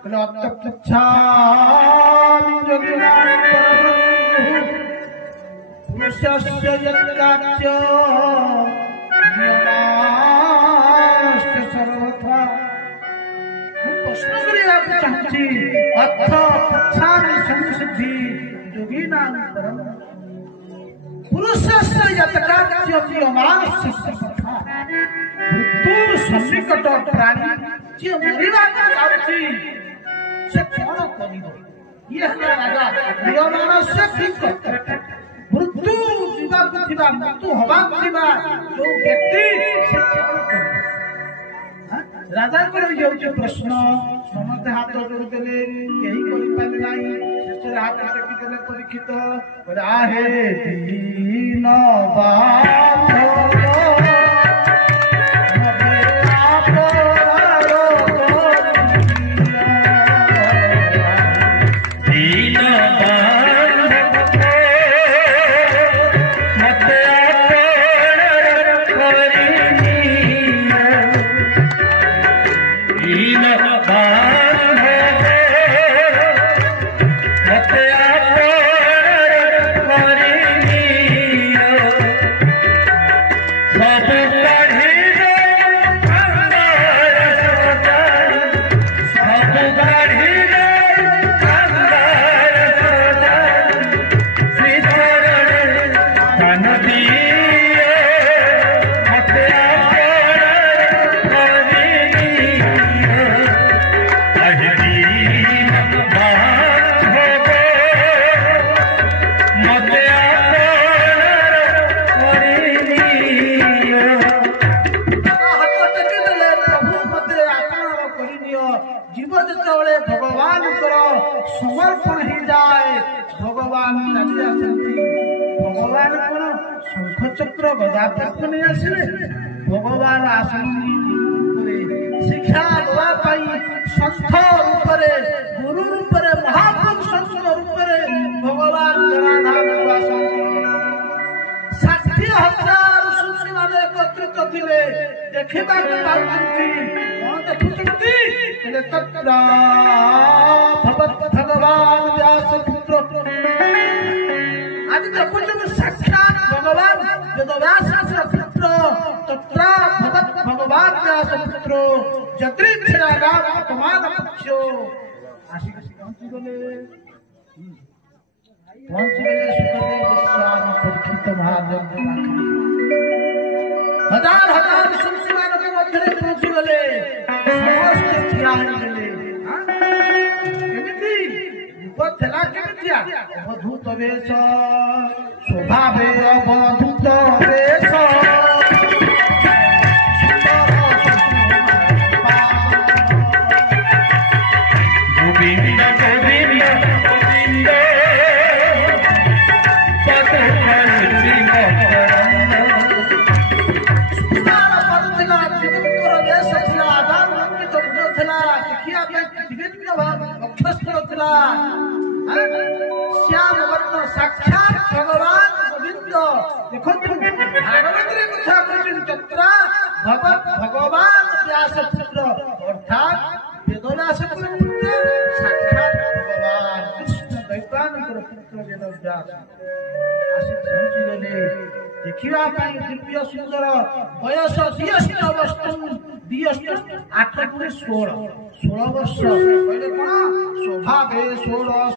अत्यच्छामि योगिनां पुरुषस्य यत्राच्य नियमाश्च सर्वथा प्रश्न କରିବାକୁ ଚାହୁଁଛି ଅର୍ଥ ପଚ୍ଛାମି ସଂସିଦ୍ଧି योगिनां परम पुरुषस्य यत्राच्य नियमाश्च सर्वथा मृत्यु सन्निकट प्राणी जे मरिବାକୁ ଯାଉଛି से कौन करिब ये राजा नियमानस्य ठीक मृत्यु जीवाक थिबा मृत्यु हबाक थिबा जो व्यक्ति से कौन करिब राजा को ये प्रश्न समस्त हाथ जोड़ देले केही करि पाले नाही शेष हाथ टेकी देले परीक्षित राहे दीन बाप जीव जो भगवान समर्पण हो जाए भगवान चली आसती भगवान कौन शंख चक्र गदा पद्म नहीं आसले भगवान आसती शिक्षा देवाई संत रूप गुरु रूप महापुरुष रूप भगवान जनाधार षाठी हजार ऋषि मैंने एकत्रित थे देखा कौन देखुंती भगवान व्यासपुत्र आज देखुं साक्षात भगवान वेदव्यास पुत्र तत्रा भगवान व्यासपुत्र जत्रीक्षरागात्मान पक्षो आशिक पहुंची गले सुखदेव गोस्वामी परीक्षित महाराज हजार हजार ऋषि के मध्य पहुंची गले समस्त ठिया गले केमिति रूप थला केमितिया अवधूत वेश स्वभावे अवधूत वेश गोविंद गोविंद गोविंद श्याम वर्ण साक्षात भगवान गोविंद देखो भागवत कथा तत्र भगवान व्यासपुत्र अर्थात वेदव्यास पुत्र साक्षात भगवान कृष्ण दैवानंद पुत्र वेदव्यास आसी पहुंची गले देखिबा पाई दिव्य सुंदर बयस दियष्ट वस्तु दियष्ट 8 गुणे 16 वर्ष कहले कोन स्वभावे 16